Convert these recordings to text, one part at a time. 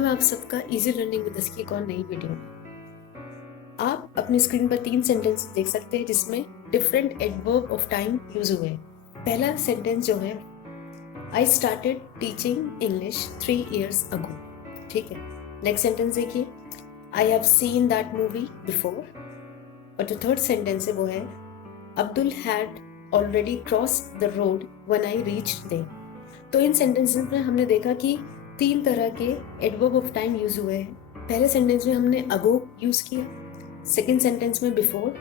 Welcome है आप सबका इजी लर्निंग विद की एक और नई वीडियो में। आप अपनी स्क्रीन पर 3 सेंटेंस देख सकते हैं जिसमें different adverb of time use हुए हैं। पहला सेंटेंस जो है, I started teaching English 3 years ago। ठीक है। नेक्स्ट सेंटेंस देखिए, I have seen that movie before. और जो थर्ड सेंटेंस है वो है, Abdul had already cross the road when I reached there. तो इन सेंटेंसेस में हमने देखा कि 3 तरह के एडवर्ब ऑफ टाइम यूज हुए हैं। पहले सेंटेंस में हमने अगो यूज किया, सेकंड सेंटेंस में बिफोर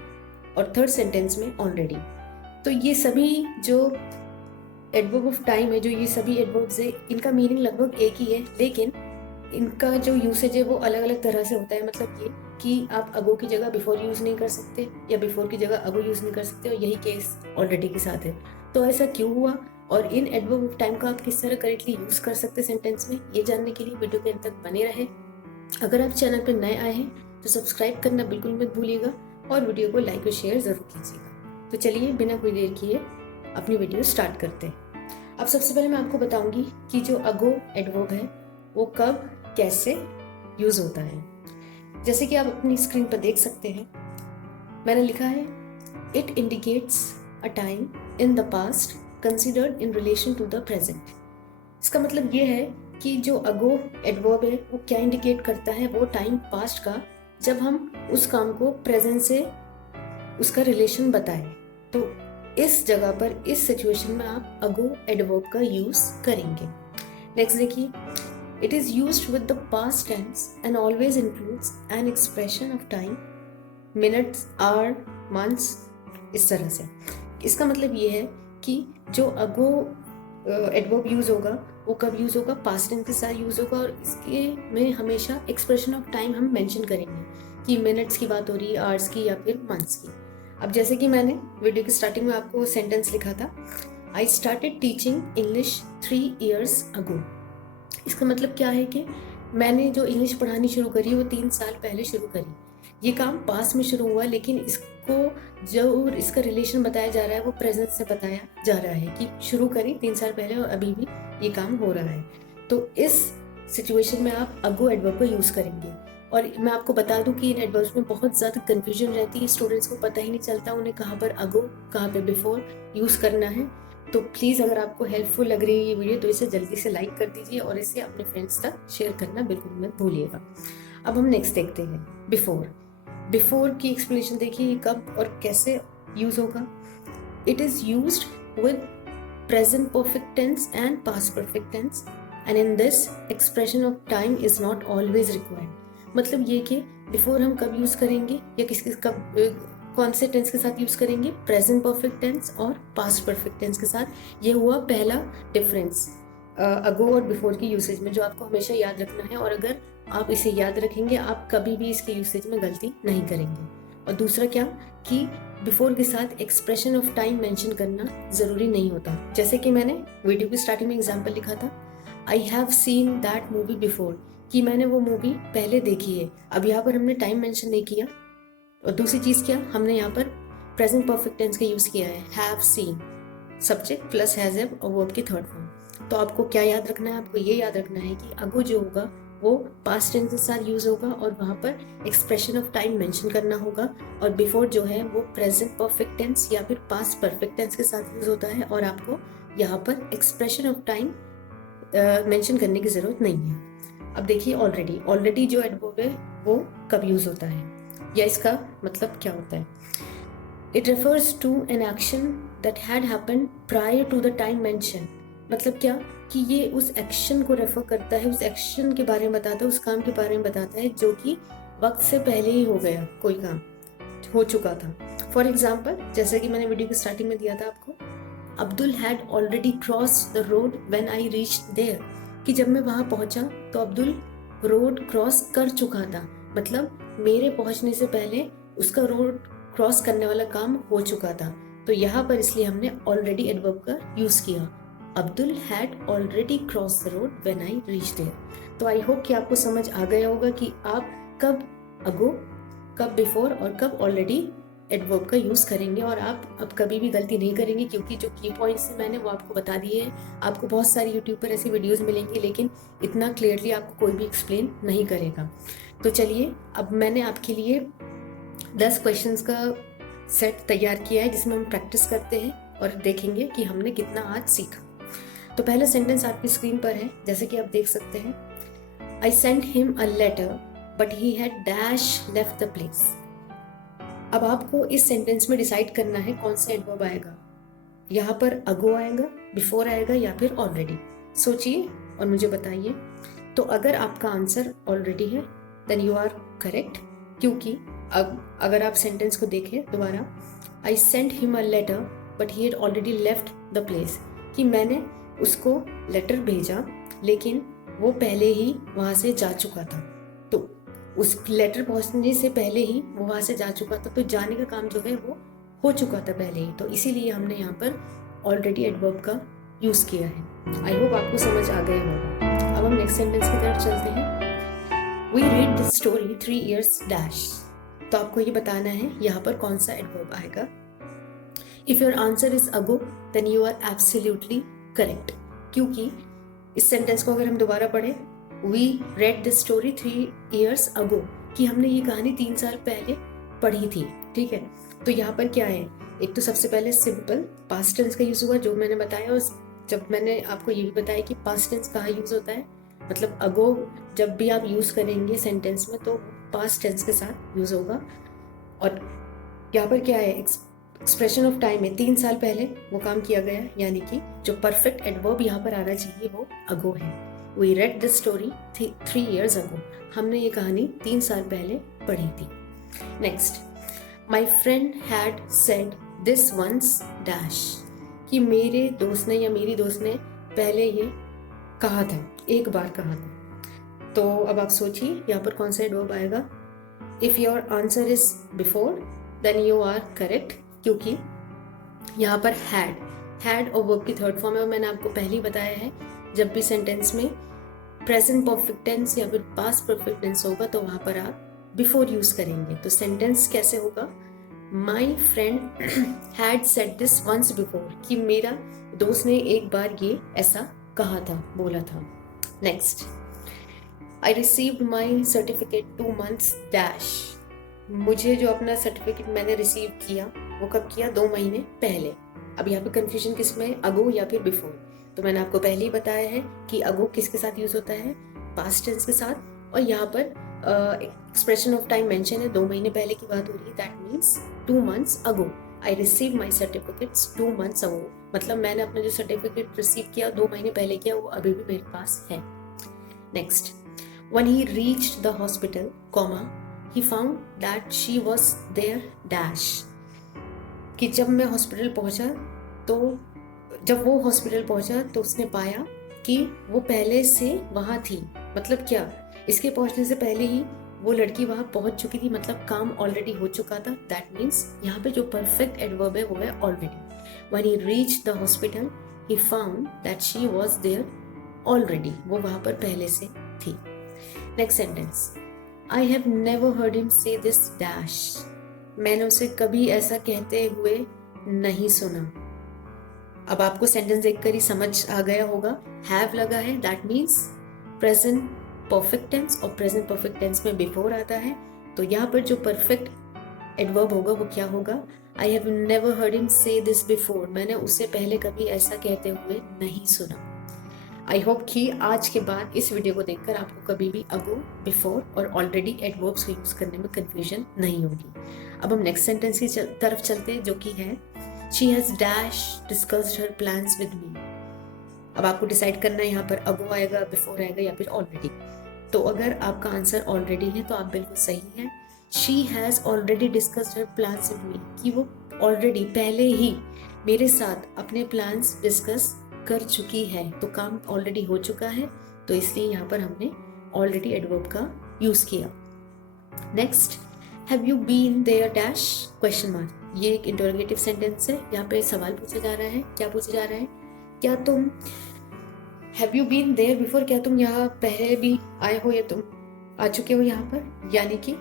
और थर्ड सेंटेंस में ऑलरेडी। तो ये सभी जो एडवर्ब ऑफ टाइम है, जो ये सभी एडवर्ब्स है, इनका मीनिंग लगभग एक ही है, लेकिन इनका जो यूसेज है वो अलग अलग तरह से होता है। मतलब ये कि आप अगो की जगह बिफोर यूज नहीं कर सकते या बिफोर की जगह अगो यूज नहीं कर सकते, और यही केस ऑलरेडी के साथ है। तो ऐसा क्यों हुआ और इन एडवर्ब ऑफ टाइम का आप किस तरह करेक्टली यूज कर सकते हैं सेंटेंस में, ये जानने के लिए वीडियो के अंत तक बने रहे। अगर आप चैनल पर नए आए हैं तो सब्सक्राइब करना बिल्कुल मत भूलिएगा और वीडियो को लाइक और शेयर जरूर कीजिएगा। तो चलिए बिना कोई देर किए अपनी वीडियो स्टार्ट करते हैं। अब सबसे पहले मैं आपको बताऊंगी कि जो अगो एडवर्ब है वो कब कैसे यूज होता है। जैसे कि आप अपनी स्क्रीन पर देख सकते हैं, मैंने लिखा है it indicates a time in the past considered in relation to the present. इसका मतलब ये है कि जो अगो एडवर्ब है वो क्या इंडिकेट करता है, वो टाइम पास्ट का जब हम उस काम को प्रेजेंट से उसका रिलेशन बताएं। तो इस जगह पर, इस सिचुएशन में आप अगो एडवर्ब का यूज करेंगे। नेक्स्ट देखिए, it is used with the past tense and always includes an expression of time, minutes, hour, months, इस तरह से। इसका मतलब ये है कि जो अगो एडवर्ब यूज होगा वो कब यूज होगा, पास्ट टेंस के साथ यूज होगा, और इसके में हमेशा एक्सप्रेशन ऑफ टाइम हम मेंशन करेंगे कि मिनट्स की बात हो रही है, आवर्स की या फिर मंथ्स की। अब जैसे कि मैंने वीडियो की स्टार्टिंग में आपको सेंटेंस लिखा था, आई started teaching English 3 years ago। इसका मतलब क्या है कि मैंने जो इंग्लिश पढ़ानी शुरू करी वो 3 साल पहले शुरू करी। ये काम पास्ट में शुरू हुआ, लेकिन इसको जो इसका रिलेशन बताया जा रहा है वो प्रेजेंट से बताया जा रहा है कि शुरू करी 3 साल पहले और अभी भी ये काम हो रहा है। तो इस सिचुएशन में आप अगो एडवर्ब का यूज करेंगे। और मैं आपको बता दूं कि इन एडवर्ब्स में बहुत ज़्यादा कंफ्यूजन रहती है, स्टूडेंट्स को पता ही नहीं चलता उन्हें कहाँ पर अगो कहाँ पे बिफोर यूज करना है। तो प्लीज़ अगर आपको हेल्पफुल लग रही है ये वीडियो तो इसे जल्दी से लाइक कर दीजिए और इसे अपने फ्रेंड्स तक शेयर करना बिल्कुल मत भूलिएगा। अब हम नेक्स्ट देखते हैं, बिफोर। बिफोर की एक्सप्लेनेशन देखिए, कब और कैसे यूज होगा। It is used with present perfect tense and past perfect tense and in this expression of time is not always required. मतलब ये कि बिफोर हम कब यूज करेंगे या किसके कब कौन से टेंस के साथ यूज करेंगे, प्रेजेंट परफेक्ट टेंस और पास्ट परफेक्ट टेंस के साथ। ये हुआ पहला डिफरेंस अगो और बिफोर की यूसेज में, जो आपको हमेशा याद रखना है। और अगर आप इसे याद रखेंगे आप कभी भी इसके यूसेज में गलती नहीं करेंगे। और दूसरा क्या कि बिफोर के साथ एक्सप्रेशन ऑफ टाइम मेंशन करना ज़रूरी नहीं होता। जैसे कि मैंने वीडियो की स्टार्टिंग में एग्जांपल लिखा था, आई have seen that movie before, कि मैंने वो मूवी पहले देखी है। अब यहाँ पर हमने टाइम मेंशन नहीं किया। और दूसरी चीज़ क्या, हमने यहाँ पर प्रेजेंट परफेक्ट टेंस का यूज़ किया है, have seen, subject plus has have और वर्ब की थर्ड फॉर्म। तो आपको क्या याद रखना है, आपको ये याद रखना है कि अगो जो होगा वो पास्ट टेंस के साथ यूज होगा और वहाँ पर एक्सप्रेशन ऑफ टाइम मेंशन करना होगा। और बिफोर जो है वो प्रेजेंट परफेक्ट टेंस या फिर पास्ट परफेक्ट टेंस के साथ यूज होता है और आपको यहाँ पर एक्सप्रेशन ऑफ टाइम मेंशन करने की जरूरत नहीं है। अब देखिए, ऑलरेडी जो एडवर्ब है वो कब यूज होता है या इसका मतलब क्या होता है। It refers to an action that had happened prior to the time mention. मतलब क्या कि ये उस एक्शन को रेफर करता है, उस एक्शन के बारे में बताता है, उस काम के बारे में बताता है जो कि वक्त से पहले ही हो गया, कोई काम हो चुका था। फॉर एग्जाम्पल, जैसे कि मैंने वीडियो की स्टार्टिंग में दिया था आपको, Abdul had already cross the road when I reached there, कि जब मैं वहां पहुंचा तो अब्दुल रोड क्रॉस कर चुका था। मतलब मेरे पहुंचने से पहले उसका रोड क्रॉस करने वाला काम हो चुका था। तो यहाँ पर इसलिए हमने ऑलरेडी एडवर्ब का यूज किया, Abdul had already cross the road when I reached there. तो आई होप कि आपको समझ आ गया होगा कि आप कब अगो, कब बिफोर और कब ऑलरेडी एडवर्ब का यूज़ करेंगे और आप अब कभी भी गलती नहीं करेंगे, क्योंकि जो की पॉइंट्स मैंने वो आपको बता दिए हैं। आपको बहुत सारी यूट्यूब पर ऐसी वीडियोस मिलेंगी, लेकिन इतना क्लियरली आपको कोई भी एक्सप्लेन नहीं करेगा। तो चलिए, अब मैंने आपके लिए 10 क्वेश्चंस का सेट तैयार किया है, जिसमें हम प्रैक्टिस करते हैं और देखेंगे कि हमने कितना आज सीखा। तो पहला सेंटेंस आपकी स्क्रीन पर है, जैसे कि आप देख सकते हैं, I sent him a letter but he had dash left the place। अब आपको इस सेंटेंस में डिसाइड करना है कौन सा एडवर्ब आएगा। यहाँ पर अगो आएगा, बिफोर आएगा, या फिर ऑलरेडी। सोचिए और मुझे बताइए। तो अगर आपका आंसर ऑलरेडी है देन यू आर करेक्ट, क्योंकि अब अगर आप सेंटेंस को देखें दोबारा, I sent him a letter but he had already left the place, कि मैंने उसको लेटर भेजा लेकिन वो पहले ही वहाँ से जा चुका था। तो उस लेटर पहुँचने से पहले ही वो वहाँ से जा चुका था, तो जाने का काम जो है वो हो चुका था पहले ही। तो इसीलिए हमने यहाँ पर ऑलरेडी एडवर्ब का यूज़ किया है। आई होप आपको समझ आ गया होगा। अब हम नेक्स्ट सेंटेंस की तरफ चलते हैं। We read this story 3 years dash. तो आपको ये बताना है यहाँ पर कौन सा एडवर्ब आएगा। If your answer is ago then you are absolutely correct, क्योंकि इस सेंटेंस को अगर हम दोबारा पढ़ें, we read this story 3 years ago, कि हमने ये कहानी 3 साल पहले पढ़ी थी। ठीक है, तो यहाँ पर क्या है, एक तो सबसे पहले सिंपल पास्ट टेंस का यूज हुआ जो मैंने बताया, और जब मैंने आपको ये भी बताया कि पास्ट टेंस कहाँ यूज होता है, मतलब अगो जब भी आप यूज करेंगे सेंटेंस में तो पास्ट टेंस के साथ यूज होगा। और यहाँ पर क्या है, एक्सप्रेशन ऑफ टाइम है, 3 साल पहले वो काम किया गया, यानी कि जो परफेक्ट एडवर्ब यहाँ पर आना चाहिए वो अगो है। We read this story 3 years ago, हमने ये कहानी 3 साल पहले पढ़ी थी। Next, my friend had said this once dash, कि मेरे दोस्त ने या मेरी दोस्त ने पहले ये कहा था, एक बार कहा था। तो अब आप सोचिए यहाँ पर कौन सा एडवर्ब आएगा। If your answer is before then you are correct, क्योंकि यहाँ पर हैड और वर्ब की थर्ड फॉर्म है, और मैंने आपको पहले ही बताया है जब भी सेंटेंस में प्रेजेंट परफेक्ट टेंस या फिर पास्ट परफेक्ट टेंस होगा तो वहाँ पर आप बिफोर यूज करेंगे। तो सेंटेंस कैसे होगा, my friend had said this once before, कि मेरा दोस्त ने एक बार ये ऐसा कहा था, बोला था। Next, I received my certificate 2 months dash, मुझे जो अपना सर्टिफिकेट मैंने रिसीव किया वो कब किया, 2 महीने पहले। अब यहाँ पे कंफ्यूजन किस में, अगो या फिर बिफोर। तो मैंने आपको पहले ही बताया है कि अगो किसके साथ यूज होता है, पास्ट टेंस के साथ, और यहाँ पर एक्सप्रेशन ऑफ टाइम मेंशन है, 2 महीने पहले की बात हो रही है, that means 2 months ago. I receive my certificates 2 months अगो, मतलब मैंने अपना जो सर्टिफिकेट रिसीव किया 2 महीने पहले किया, वो अभी भी मेरे पास है। Next, when he reached the hospital, comma, he found that she was there dash, कि जब मैं हॉस्पिटल पहुंचा तो जब वो हॉस्पिटल पहुंचा तो उसने पाया कि वो पहले से वहाँ थी। मतलब क्या, इसके पहुंचने से पहले ही वो लड़की वहाँ पहुंच चुकी थी, मतलब काम ऑलरेडी हो चुका था। दैट मीन्स यहाँ पे जो परफेक्ट एडवर्ब है वो है already. when he reached the hospital he found that she was there already, वो वहाँ पर पहले से थी। Next sentence, I have never heard him से दिस डैश, मैंने उसे कभी ऐसा कहते हुए नहीं सुना। अब आपको सेंटेंस देखकर ही समझ आ गया होगा, हैव लगा है, that means present perfect tense, और प्रेजेंट परफेक्ट टेंस में बिफोर आता है। तो यहाँ पर जो परफेक्ट एडवर्ब होगा वो क्या होगा, I have never heard him से दिस बिफोर, मैंने उसे पहले कभी ऐसा कहते हुए नहीं सुना। आई होप कि आज के बाद इस वीडियो को देखकर आपको कभी भी अगो, बिफोर और ऑलरेडी एडवर्ब्स को यूज करने में कंफ्यूजन नहीं होगी। अब हम नेक्स्ट सेंटेंस की तरफ चलते हैं, जो कि है she has dash discussed her plans with me. अब आपको डिसाइड करना है यहाँ पर अगो आएगा, बिफोर आएगा या फिर ऑलरेडी। तो अगर आपका आंसर ऑलरेडी है तो आप बिल्कुल सही है। She has already discussed her plans with me, कि वो ऑलरेडी पहले ही मेरे साथ अपने प्लान्स डिस्कस कर चुकी है, तो काम ऑलरेडी हो चुका है, तो इसलिए यहाँ पर हमने ऑलरेडी एडवर्ब का यूज किया। Next, have you been there dash question mark, ये एक इंटरोगेटिव सेंटेंस है। यहाँ पे सवाल पूछा जा रहा है, क्या पूछा जा रहा है, क्या तुम have you been there before, क्या तुम यहाँ पहले भी आए हो या तुम आ चुके हो यहाँ पर, यानी कि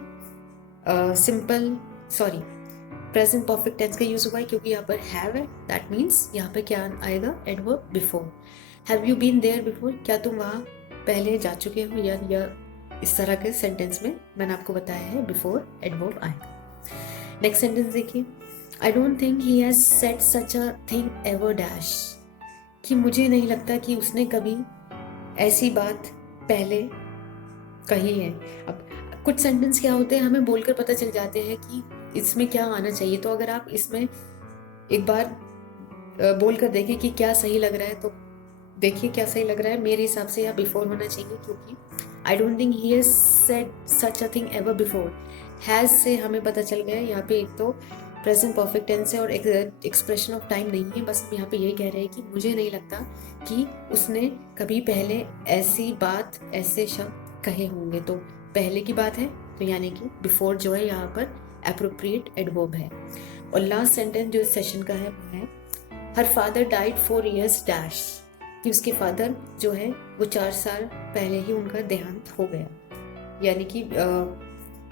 सिंपल प्रेजेंट परफेक्ट टेंस का यूज हुआ है क्योंकि यहाँ पर हैव है, दैट मीन्स यहाँ पे क्या आएगा, adverb before. Have you been there before, क्या तुम वहाँ पहले जा चुके हो, या इस तरह के सेंटेंस में मैंने आपको बताया है बिफोर एडवर्ब आएगा। नेक्स्ट सेंटेंस देखिए, I don't think he has said such a thing ever dash, कि मुझे नहीं लगता कि उसने कभी ऐसी बात पहले कही है। अब कुछ सेंटेंस क्या होते हैं, हमें बोलकर पता चल जाते हैं कि इसमें क्या आना चाहिए, तो अगर आप इसमें एक बार बोलकर देखें कि क्या सही लग रहा है, तो देखिए क्या सही लग रहा है। मेरे हिसाब से यहाँ बिफोर होना चाहिए, क्योंकि I don't think he has said such a thing ever before. Has से हमें पता चल गया यहाँ पे एक तो प्रेजेंट परफेक्ट टेंस है और एक्सप्रेशन ऑफ टाइम नहीं है, बस हम यहाँ पे यही कह रहे हैं कि मुझे नहीं लगता कि उसने कभी पहले ऐसी बात, ऐसे शब्द कहे होंगे। तो पहले की बात है, तो यानी कि बिफोर जो है यहाँ पर एप्रोप्रिएट एडवर्ब है। और लास्ट सेंटेंस जो इस सेशन का है वो है, her father died 4 years dash, कि उसके फादर जो है वो 4 साल पहले ही उनका देहांत हो गया, यानी कि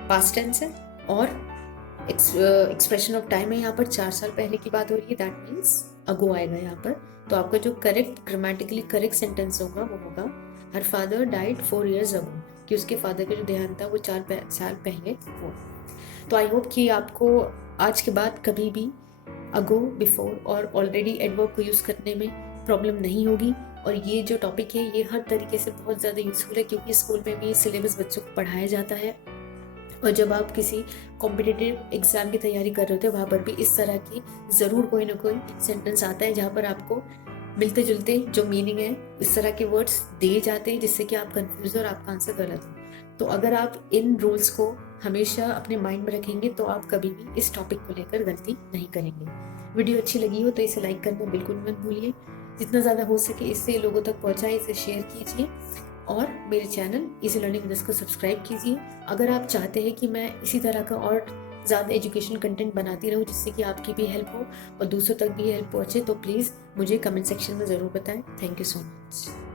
पास्ट टेंस है और एक्सप्रेशन ऑफ टाइम है, यहाँ पर 4 साल पहले की बात हो रही है, दैट मीन्स अगो आएगा यहाँ पर। तो आपका जो करेक्ट, ग्रामेटिकली करेक्ट सेंटेंस होगा वो होगा, her father died 4 years ago, कि उसके फादर का जो देहांत था वो 4 साल पहले हुआ। तो आई होप कि आपको आज के बाद कभी भी अगो, बिफोर और ऑलरेडी एडवर्ब को यूज़ करने में प्रॉब्लम नहीं होगी। और ये जो टॉपिक है ये हर तरीके से बहुत ज़्यादा यूज़फुल है, क्योंकि स्कूल में भी सिलेबस बच्चों को पढ़ाया जाता है, और जब आप किसी कॉम्पिटिटिव एग्ज़ाम की तैयारी कर रहे होते हैं वहाँ पर भी इस तरह की ज़रूर कोई ना कोई सेंटेंस आता है जहाँ पर आपको मिलते जुलते जो मीनिंग है इस तरह के वर्ड्स दिए जाते हैं, जिससे कि आप कंफ्यूज और आपका आंसर गलत हो। तो अगर आप इन रूल्स को हमेशा अपने माइंड में रखेंगे तो आप कभी भी इस टॉपिक को लेकर गलती नहीं करेंगे। वीडियो अच्छी लगी हो तो इसे लाइक करना बिल्कुल मत भूलिए, जितना ज़्यादा हो सके इससे लोगों तक पहुँचाए, इसे शेयर कीजिए और मेरे चैनल इजी लर्निंग विद को सब्सक्राइब कीजिए। अगर आप चाहते हैं कि मैं इसी तरह का और ज़्यादा एजुकेशनल कंटेंट बनाती रहूँ जिससे कि आपकी भी हेल्प हो और दूसरों तक भी हेल्प पहुँचे, तो प्लीज़ मुझे कमेंट सेक्शन में ज़रूर बताएं। Thank you so much.